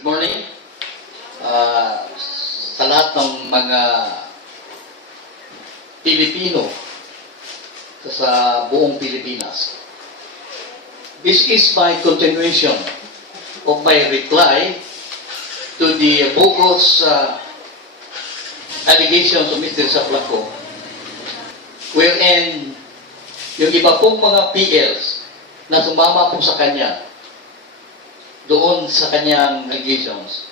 Good morning. Sa lahat ng mga Pilipino sa buong Pilipinas. This is my continuation of my reply to the bogus allegations of Mr. Saplaco, wherein yung iba pong mga PLs na sumama po sa kanya doon sa kanyang allegations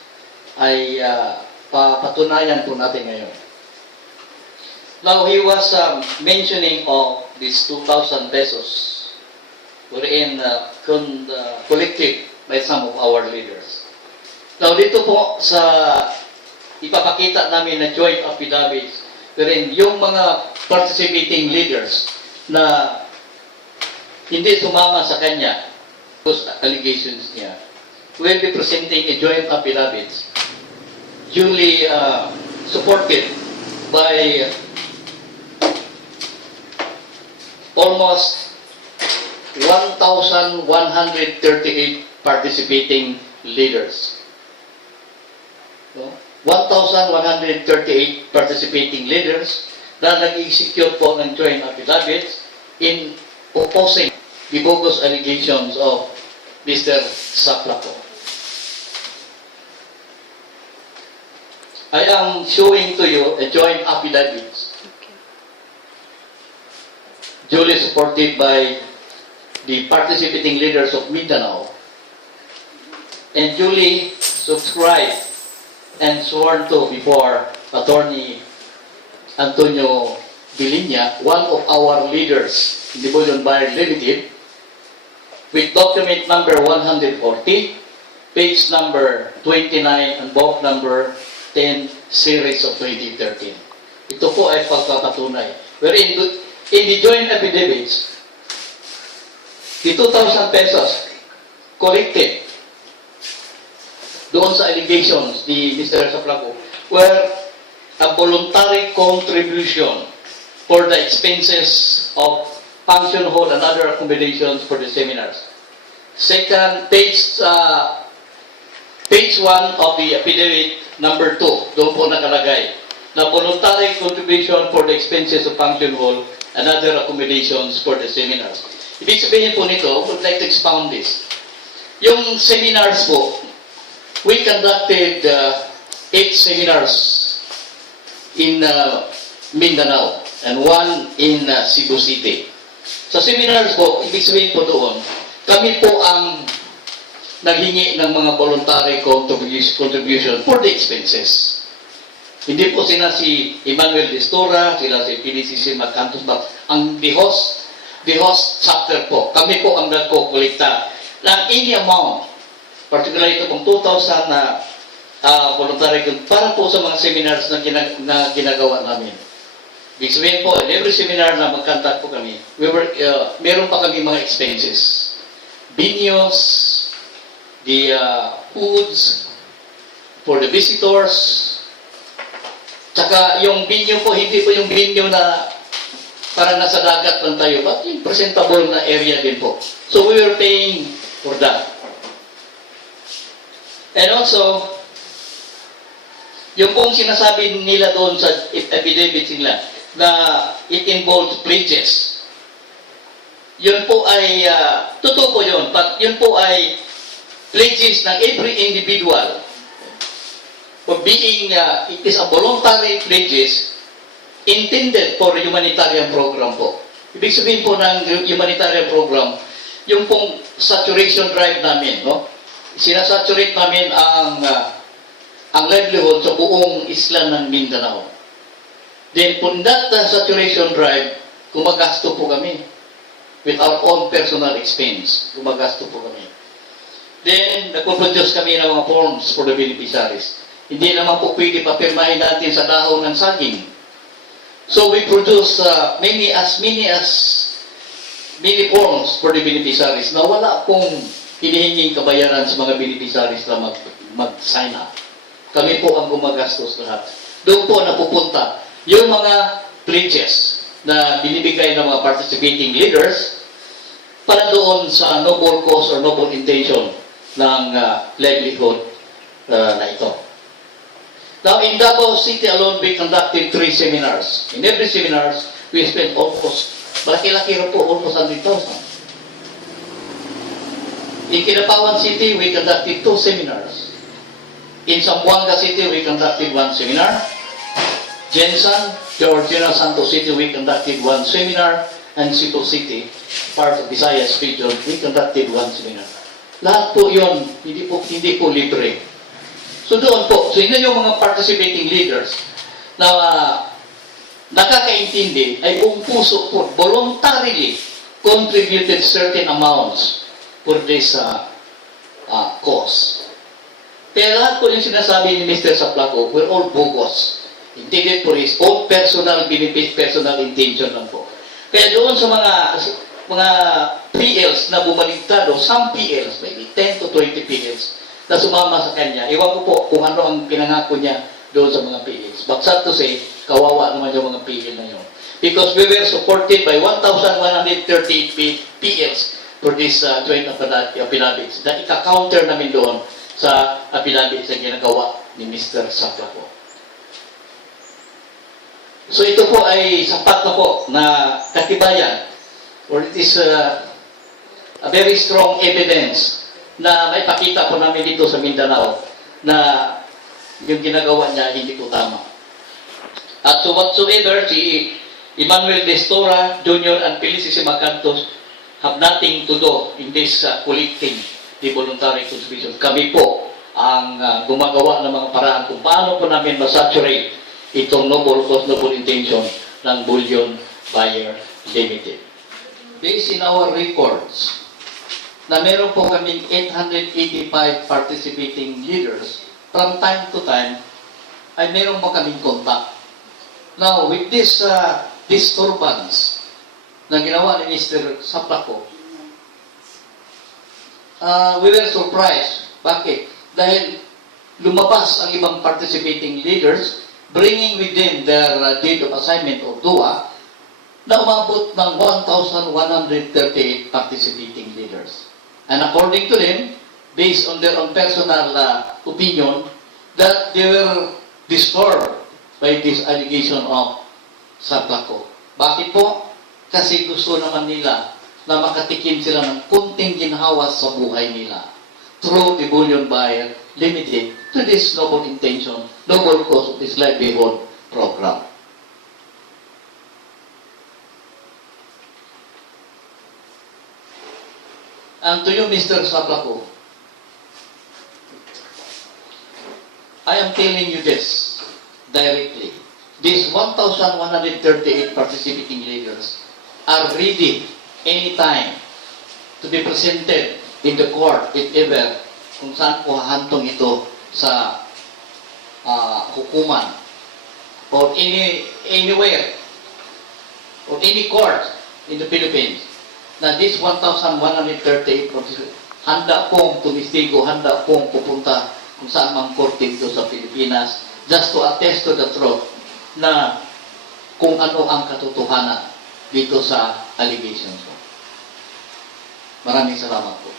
ay papatunayan po natin ngayon. Now, he was mentioning of these 2,000 pesos wherein collected by some of our leaders. Now, dito po sa ipapakita namin na joint affidavits wherein yung mga participating leaders na hindi sumama sa kanya, those allegations niya, will be presenting a joint affidavits duly supported by almost 1,138 participating leaders. So, 1,138 participating leaders na nag-execute po ng joint affidavits in opposing the bogus allegations of Mr. Saplaco. I am showing to you a joint affidavit duly supported by the participating leaders of Mindanao and duly subscribed and sworn to before Attorney Antonio Bilinya, one of our leaders in the Bullion Buyer Limited, with document number 140, page number 29, and book number 10, series of 2013. Ito po ay pagpapatunay. Wherein, in the joint affidavits, the 2,000 pesos collected doon sa allegations ni Mr. Saplaco were a voluntary contribution for the expenses of function hall and other accommodations for the seminars. Second, page 1 of the affidavit number 2, doon po nakalagay na voluntary contribution for the expenses of function hall and other accommodations for the seminars. Ibig sabihin po nito, would like to expound this. Yung seminars po, we conducted 8 seminars in Mindanao and 1 in Cebu City. Sa seminars po, ibig sabihin po doon, kami po ang naghingi ng mga voluntary contribution for the expenses. Hindi po sila si Emmanuel Destora, sila si PDCC Magcantos, but ang the host chapter po, kami po ang nagkukulikta ng any amount, particularly ito pong 2,000 na voluntary para po sa mga seminars na ginagawa namin. Ibig sabihin po, in every seminar na mag-conduct po kami, meron pa kami mga expenses. Binyos, the foods for the visitors, tsaka yung binyo po, hindi po yung binyo na parang nasa dagat lang tayo, but yung presentable na area din po. So we were paying for that. And also, yung pong sinasabi nila doon sa affidavit nila na it involves pledges. Yun po ay, totoo po yun, but yun po ay pledges ng every individual for being, it is a voluntary pledges intended for humanitarian program po. Ibig sabihin po ng humanitarian program, yung pong saturation drive namin, no? Sinasaturate namin ang livelihood sa buong isla ng Mindanao. Then, for that saturation drive, gumagasto po kami with our own personal expense. Gumagasto po kami. Then, nagpo-produce kami ng mga forms for the beneficiaries. Hindi naman po pwede papirmahin natin sa dahon ng saging. So, we produce many forms for the beneficiaries na wala pong hinihinging kabayaran sa mga beneficiaries na mag-sign up. Kami po ang gumagastos lahat. Doon po napupunta yung mga pledges na binibigay ng mga participating leaders para doon sa noble cause or noble intention ng livelihood na ito. Now, in Davao City alone, we conducted 3 seminars. In every seminars, we spent almost, malaki-laki rin po, almost 100,000. In Kinabawan City, we conducted 2 seminars. In Zamboanga City, we conducted 1 seminar. Jensan, Georgina Santos City, we conducted 1 seminar. And Cebu City, part of Visayas region, we conducted 1 seminar. Lahat po yun, hindi po libre. So doon po, so yun yung mga participating leaders na nakakaintindi ay buong puso po, voluntarily contributed certain amounts for this cause. Kaya lahat po yung sinasabi ni Mr. Saplaco, we're all bogus. Intended for his own personal benefit, personal intention lang po. Kaya doon sa mga PLs na bumaligtad, some PLs, maybe 10 to 20 PLs, na sumama sa kanya. Iwan ko po kung ano ang pinangako niya doon sa mga PLs. But sad to say, kawawa naman yung mga PL na yun. Because we were supported by 1,138 PLs for this joint affidavits na ika-counter namin doon sa affidavits na ginagawa ni Mr. Saplaco. So ito po ay sapat na po na katibayan, or it is a very strong evidence na may pakita po namin dito sa Mindanao na yung ginagawa niya hindi po tama. At so whatsoever si Emmanuel Destora Jr. and Felicity Macantos have nothing to do in this collecting the voluntary contribution. Kami po ang gumagawa ng mga paraan kung paano po namin masaturate itong noble cause, noble intention ng Bullion Buyer Limited. Based in our records, na meron po kaming 885 participating leaders, from time to time, ay meron po kaming contact. Now, with this disturbance na ginawa ni Mr. Saplaco, we were surprised. Bakit? Dahil lumabas ang ibang participating leaders, bringing with them their date of assignment or DUA, na umabot ng 1,138 participating leaders. And according to them, based on their own personal opinion, that they were disturbed by this allegation of Saplaco. Bakit po? Kasi gusto naman nila na makatikim sila ng kunting ginhawa sa buhay nila through the Bullion Buyer Limited to this noble intention, noble cause of this livelihood program. And to you, Mr. Saplaco, I am telling you this directly. These 1,138 participating leaders are ready anytime to be presented in the court, if ever, kung saan po hahantong ito sa hukuman or anywhere or any court in the Philippines na this 1,138 handa pong tumistigo, handa pong pupunta kung saan mang court dito sa Pilipinas just to attest to the truth na kung ano ang katotohanan dito sa allegations ko. Maraming salamat po.